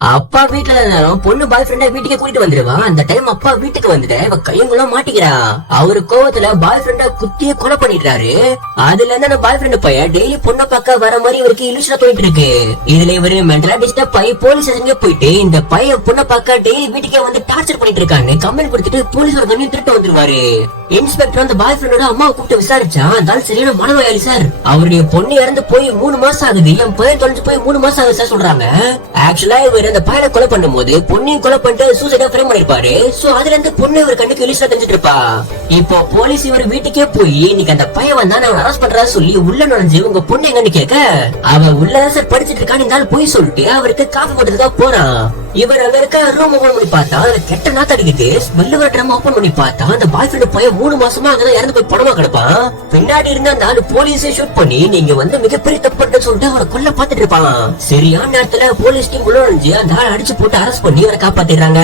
அப்பா வீட்டுல இருந்தாலும் பொண்ணு பாய் ஃப்ரெண்டா வீட்டுக்கு கூட்டிட்டு வந்துருவா. அந்த டைம் அப்பா வீட்டுக்கு வந்துட்டு இவ கையங்குள்ள மாட்டிக்கிறா. அவரு கோவத்துல பாய் ஃப்ரெண்டா குத்தியே கொலை பண்ணிடுறாரு. அதுல இருந்து அந்த பாய் ஃப்ரெண்ட் பையன் டெய்லி பொண்ணை பார்க்க வர மாதிரி இவருக்கு இலுஷனா போயிட்டு இருக்கு. இதுல இவரு மென்டலா டிஸ்டர்ப் ஆகி போலீஸ் ஸ்டேஷனுக்கு போயிட்டு இந்த பையன் பொண்ணை பார்க்க டெய்லி வீட்டுக்கே வந்து டார்ச்சர் பண்ணிட்டு இருக்கான்னு கம்ப்ளைண்ட் கொடுத்துட்டு போலீஸோட கண்ணையும் திருட்டு வந்துருவாரு. இன்ஸ்பெக்டர் அந்த பாய் ஃப்ரெண்டோட அம்மாவை கூப்பிட்டு விசாரிச்சா அந்த சரியான மனநோயாளி சார். அவருடைய பொண்ணு இறந்து போய் 3 மாசம் ஆகுது, என் பையன் தொலைஞ்சு போய் 3 மாசம் ஆகுது சார் சொல்றாங்க. ஆக்சுவலா இவர் அந்த பையனை கொலை பண்ணும்போது பொண்ணையும் கொலை பண்ணிட்டு சூசைடா ஃப்ரேம் பண்ணிருப்பாரு. சோ அதுல இருந்து பொண்ணு இவர் கண்ணுக்கு இலிஷா தெரிஞ்சிட்டு இருப்பா. இப்போ போலீஸ் இவர் வீட்டுக்கே போய் இன்னைக்கு அந்த பையன் வந்தா நான் அரெஸ்ட் பண்றா சொல்லி உள்ள நுழைஞ்சு உங்க பொண்ணு எங்கன்னு கேட்க அவ உள்ளதான் சார் படிச்சிட்டு இருக்கான்னு இருந்தாலும் போய் சொல்லிட்டு அவருக்கு காஃபி போட்டதுக்காக போறான். இவர் அங்க இருக்க ரூம் ஓபன் பண்ணி பார்த்தா கெட்ட நாத்து அடிக்குது. ஸ்மெல் வர ட்ரம் ஓபன் பண்ணி பார்த்தா அந்த பாய் ஃப்ரெண்ட் பையன் 3 மாசமா அங்கதான் இறந்து போய் படமா கிடப்பான். பின்னாடி இருந்த அந்த ஆளு போலீஸை ஷூட் பண்ணி நீங்க வந்து மிகப்பெரிய தப்பு பண்ணிட்டு சொல்லிட்டு அவரை கொல்ல பாத்துட்டு இருப்பான். சரியான நேரத்துல போலீஸ் டீம் உள்ள நுழைஞ்சு அந்த ஆளை அடிச்சு போட்டு அரெஸ்ட் பண்ணி அவரை காப்பாத்திடுறாங்க.